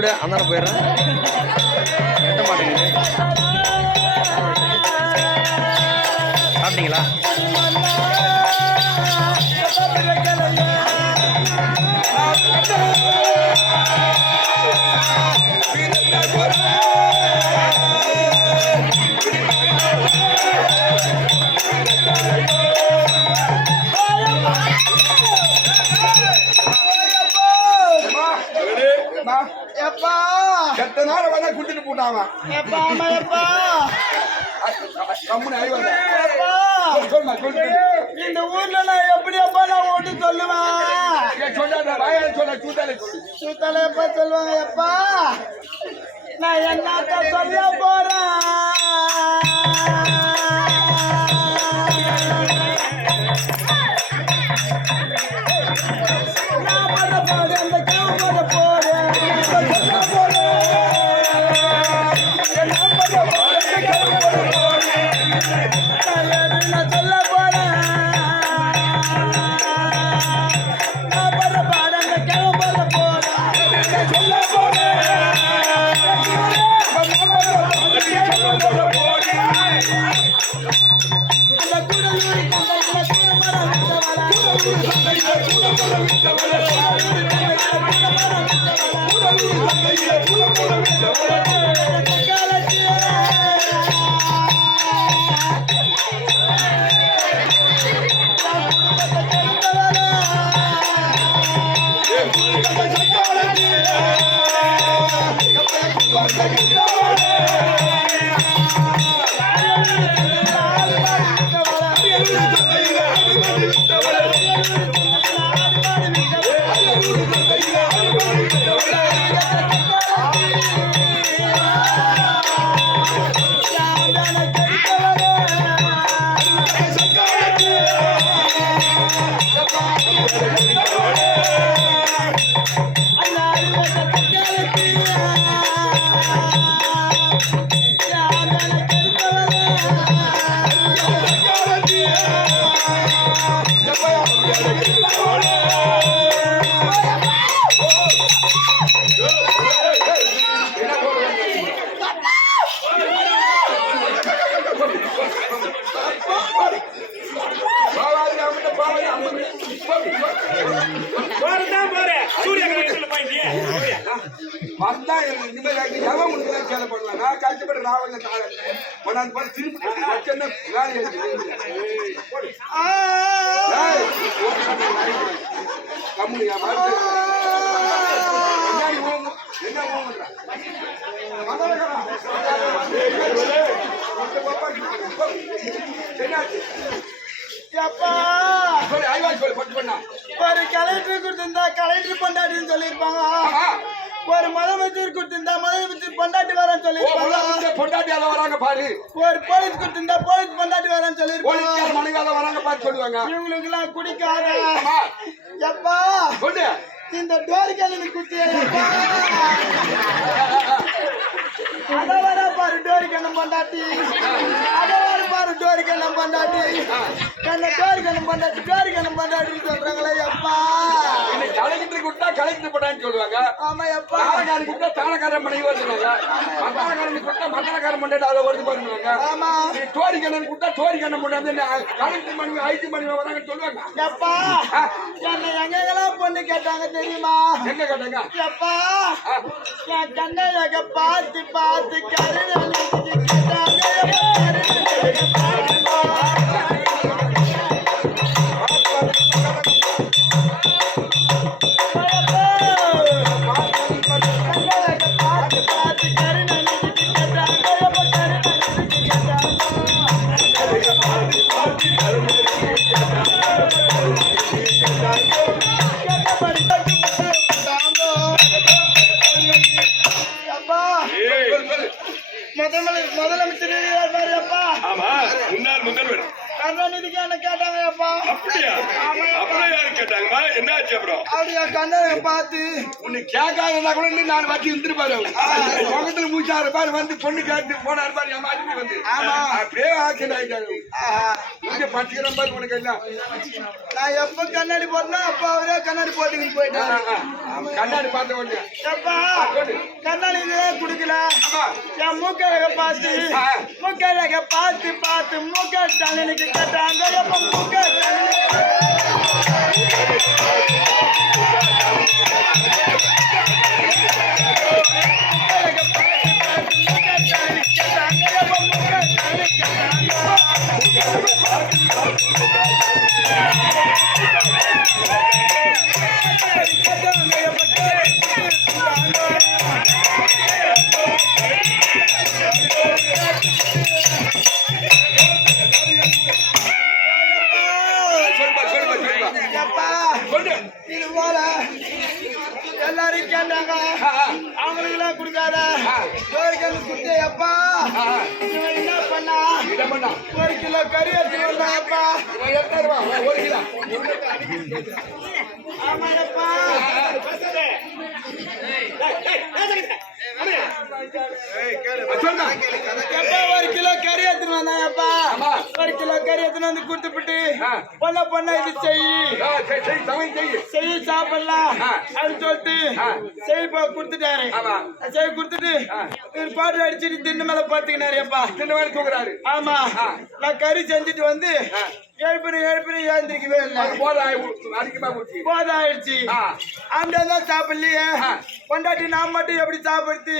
விட அந்தான போயிடுறேன். எட்ட மாட்டேங்குது. சாப்பிட்டீங்களா? குடுத்துட்டு போட்டாங்க இந்த ஊர்ல நான் எப்படியப்பா நான் ஒன்று சொல்லுவேன் சூத்தால எப்ப சொல்லுவாங்க எப்பா நான் என்னத்த சொல்ல போறேன் நான் பண்ண போறேன் அந்த கேவ பண்ண போறேன் நான் சொல்ல போறேன் நான் படுற பாட அந்த கேவ பண்ண போறேன் சொல்ல போறேன் அந்த குடலூரி கஷ்டப்பட்டு நான் திருப்பி ஒரு கலெக்டர் கொடுத்திருந்தா கலெக்டர் பொண்டாட்டின்னு சொல்லியிருப்பாங்க ஒரு முதலமைச்சர் கொடுத்திருந்தா முதலமைச்சர் பொண்டாட்டி வரேன்னு சொல்லியிருப்பாங்க பொண்டாட்டி வராங்க பாரு ஒரு போலீஸ் கொடுத்திருந்தா போலீஸ் பொண்டாட்டி வரேன்னு சொல்லியிருப்பாங்க மனைவி வராங்க பாரு சொல்லுவாங்க இவங்களுக்கு எல்லாம் குடிக்காத எப்பா இந்த டோரிக்கல் குத்தி அத வர பாரு டோரிக்கண்ணம் பொண்டாட்டி அத வர பாரு டோரிக்கண்ணம் பொண்டாட்டி என்ன டோரிக்கண்ணம் பொண்டாட்டி சொல்றாங்களே எப்பா கலெக்டர் கொடுத்தா கலெக்டர் பொண்டாட்டி சொல்லுவாங்க. ஆமா எப்பா தானக்காரன் கொடுத்தா தானக்காரன் மனைவி வருவாங்க. மத்தானக்காரன் கொடுத்தா மத்தானக்காரன் பொண்டாட்டி அதை வருது பண்ணுவாங்க. ஆமா டோரிக்கண்ணன் கொடுத்தா டோரிக்கண்ணன் பொண்டாட்டி கலெக்டர் மனைவி ஐடி மனைவி வராங்கன்னு சொல்லுவாங்க. எப்பா என்ன எங்கெல்லாம் பொண்ணு கேட்டாங்க தெரியுமா? எங்க கேட்டாங்க? எப்பா என் கண்ணையக பார்த்து பார்த்து கருணை கேட்டாங்க. முதலமைச்சர் அப்பா முன்னாள் முதல்வர் கருணாநிதிக்கு என்ன கேட்டாங்க அப்பா. அப்படியா? அப்புறம் யாரு கேட்டாங்கம்மா? என்ன ஆச்சு அப்புறம்? அப்படியா கண்ணனை பார்த்து உன்னை கேட்காதா கூட நான் வச்சு இருந்துருப்பாரு. முகத்துல மூச்சாரு பாரு வந்து பொண்ணு கேட்டு போனாரு பாரு என் மாதிரி வந்து அப்படியே ஆக்சிடென்ட் ஆயிட்டாரு. இங்க பச்சுக்கிற மாதிரி உனக்கு எல்லாம் நான் எப்ப கண்ணாடி போட்டேன்னா அப்ப அவரே கண்ணாடி போட்டுக்கிட்டு போயிட்டாரு. கண்ணாடி பார்த்த உடனே எப்பா கண்ணாடி இதே குடுக்கல என் மூக்கழக பார்த்து மூக்கழக பார்த்து பார்த்து மூக்க தண்ணனுக்கு கேட்டாங்க. எப்ப மூக்க இது போல எல்லாரும் கேட்டாங்க. அவங்களுக்கு எல்லாம் கொடுக்காத குடுத்த எப்பா இவன் என்ன பண்ணா 1 கிலோ கறி எடுத்து வந்தாப்பா. 1 கிலோ ஆமாப்பா எப்பா 1 கிலோ கறி எடுத்துட்டு வந்தாப்பா. 1 கிலோ கறி எடுத்துன்னு வந்து கொடுத்துட்டு பொண்ண இது செய்ய சாப்பிடலாம் அப்படின்னு சொல்லிட்டு செய்ய கொடுத்துட்டாரு. செய்ய கொடுத்துட்டு பாட்டு அடிச்சுட்டு தின்னு மேல பாத்துக்கினாரு. எப்பா சின்ன வேலை தூக்குறாரு. ஆமா நான் கறி செஞ்சுட்டு வந்து எழுந்திருக்கவே இல்லை. போதாயிடுச்சு அந்த சாப்பிடலையே கொண்டாட்டி நான் மட்டும் எப்படி சாப்பிடுச்சு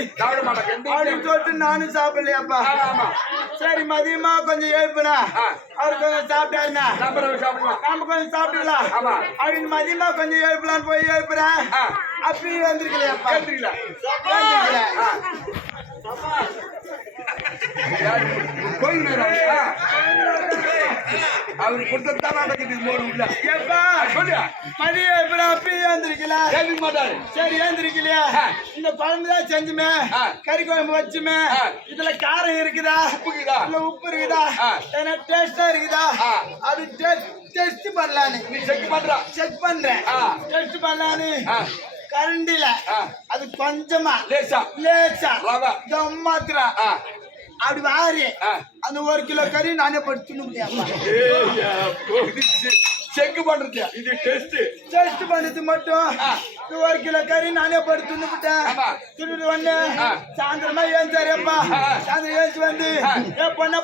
அப்படின்னு சொல்லிட்டு நானும் சாப்பிடலையாப்பா. சரி மதியமா கொஞ்சம் எழுப்புனா அவர் கொஞ்சம் சாப்பிட்டாருன்னா நம்ம கொஞ்சம் சாப்பிடலாம் அப்படின்னு மதியமா கொஞ்சம் எழுப்பலான்னு போய் எழுப்புறேன். அப்பயும் வந்திருக்கலையாப்பா. அவரு கொடுத்ததான் நடக்குது. சரி ஏந்திருக்கலையா இந்த குழம்புதான் செஞ்சுமே கறி குழம்பு வச்சுமே இதுல காரம் இருக்குதா இல்ல உப்பு இருக்குதா ஏன்னா டேஸ்டா இருக்குதா அது டெஸ்ட் பண்ணலான்னு செக் பண்றேன். டெஸ்ட் பண்ணலான்னு கரண்டில அது கொஞ்சமா லேசா மாத்திரா அப்படி வாரி அந்த 1 கிலோ கறி நானே படுத்துன்னு முடியாம செக் பண்றது. இது டெஸ்ட் பண்ணது மட்டும் 1 கிலோ கறி நானே படுத்துன்னு விட்டேன். திருட்டு வந்து சாயந்தரமா ஏஞ்சாரியப்பா. சாயந்தரம் ஏஞ்சி வந்து பண்ண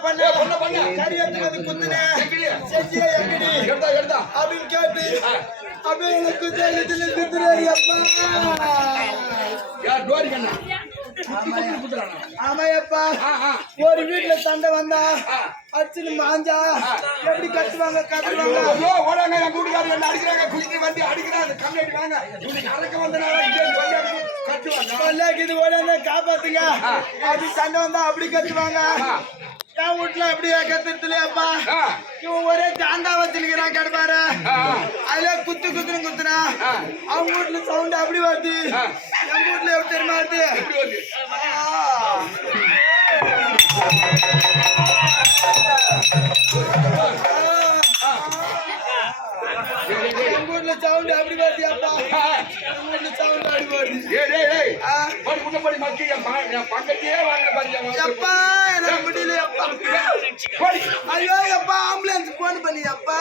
கறி எடுத்து வந்து குத்துனேன் செஞ்சியா எப்படி அப்படின்னு கேட்டு அப்படியே எனக்கு குத்துறாரு அப்பா. ஆமாப்பா ஒரு வீட்டுல சண்டை வந்தா அடிச்சுன்னு மாஞ்சா எப்படி கத்துவாங்க காப்பாத்துங்க அப்படி சண்டை வந்தா அப்படி கத்துவாங்க. என் வீட்டுல எப்படி கத்துறதுலையாப்பா இவன் ஒரே தாண்டா வச்சிருக்கிறான் கிடப்பாரு. அதுல குத்துனா அவங்க வீட்டுல சவுண்ட் அப்படி வருது. என் வீட்டுல எப்படி தெரியுமா வருது என் வீட்டுல சவுண்ட் அப்படி வருது அப்பா. என் வீட்டுல சவுண்ட் அப்படி வருது. எப்பா எனக்கு முடியல அப்பா. ஐயோ எப்பா ஆம்புலன்ஸ் போன் பண்ணி அப்பா.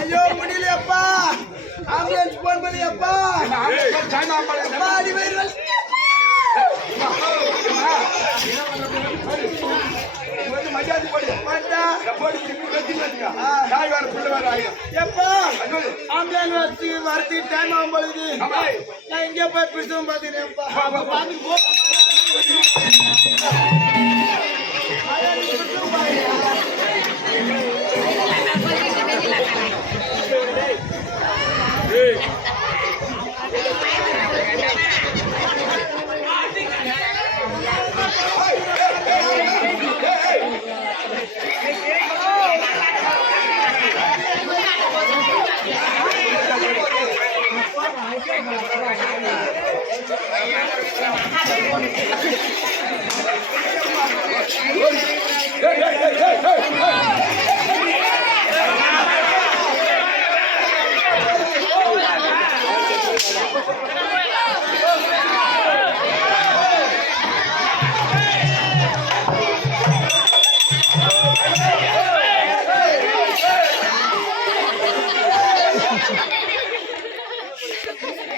ஐயோ முடியலையப்பா ஆம்புலன்ஸ் போன் பண்ணி அப்பா. ஆம்புலன்ஸ் வரது டைம் ஆகும் பொழுது நான் இங்கே போய் பிடிச்சவன் பாத்துக்கிறேன்.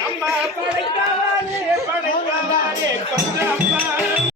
அம்மா படைத்தவானே படைத்தவானே கொஞ்சம் அம்மா